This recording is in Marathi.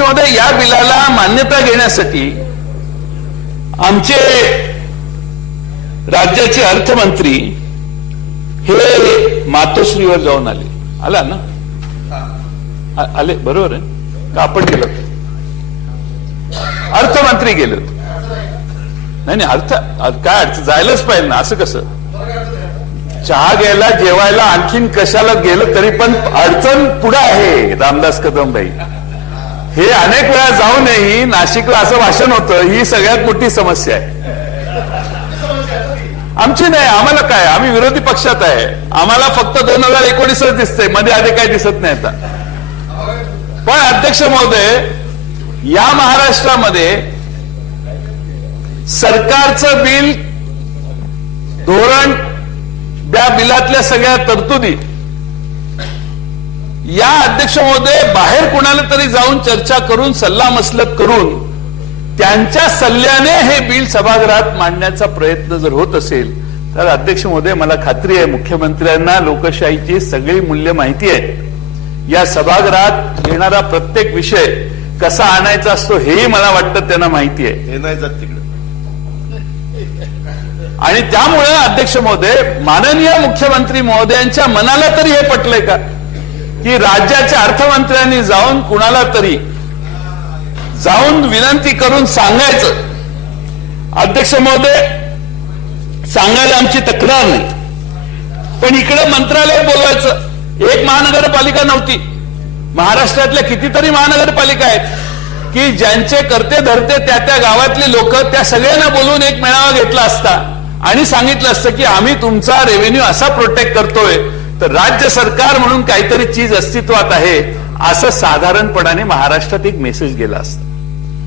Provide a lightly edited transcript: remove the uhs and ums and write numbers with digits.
या बिलाला मान्यता घेण्यासाठी आमचे राज्याचे अर्थमंत्री हे मातोश्रीवर जाऊन आला ना, आले बरोबर आहे का? आपण गेलो अर्थमंत्री गेलो नाही अर्थ काय अर्थ जायलाच पाहिजे ना, असं कसं? चहा घ्यायला जेवायला आणखीन कशाला गेलं तरी पण अडचण पुढे आहे. रामदास कदम भाई हे अनेक वेळा जाऊनही नाशिकला असं भाषण होतं, ही सगळ्यात मोठी समस्या आहे. आमची नाही, आम्हाला काय, आम्ही विरोधी पक्षात आहे, आम्हाला फक्त 2019 दिसतंय, मध्ये आधी काही दिसत नाही आता. पण अध्यक्ष महोदय, या महाराष्ट्रामध्ये सरकारचं बिल, धोरण, त्या बिलातल्या सगळ्या तरतुदी या अध्यक्ष महोदय बाहेर कुणाला तरी जाऊन चर्चा करून सल्ला मसलत करून त्यांच्या सल्ल्याने हे बिल सभागृहात मांडण्याचा प्रयत्न जर होत असेल तर अध्यक्ष महोदय, मला खात्री आहे मुख्यमंत्र्यांना लोकशाहीची सगळी मूल्य माहिती आहे. या सभागृहात येणारा प्रत्येक विषय कसा आणायचा असतो हेही मला वाटतं त्यांना माहिती आहे. हे नाही जात तिकडे. आणि त्यामुळे अध्यक्ष महोदय, माननीय मुख्यमंत्री महोदयांच्या मनाला तरी हे पटलंय का की राज्याच्या अर्थमंत्र्यांनी जाऊन कुणाला तरी जाऊन विनंती करून सांगायचं, अध्यक्ष महोदय सांगायला आमची तक्रार नाही, पण इकडे मंत्रालयात बोलवायचं. एक महानगरपालिका नव्हती, महाराष्ट्रातल्या कितीतरी महानगरपालिका आहेत की ज्यांचे करते धरते त्या गावातले लोक त्या सगळ्यांना बोलून एक मेळावा घेतला असता आणि सांगितलं असतं की आम्ही तुमचा रेव्हेन्यू असा प्रोटेक्ट करतोय, तर राज्य सरकार म्हणून काहीतरी चीज अस्तित्वात आहे, असं साधारणपणाने महाराष्ट्रात एक मेसेज गेला असता.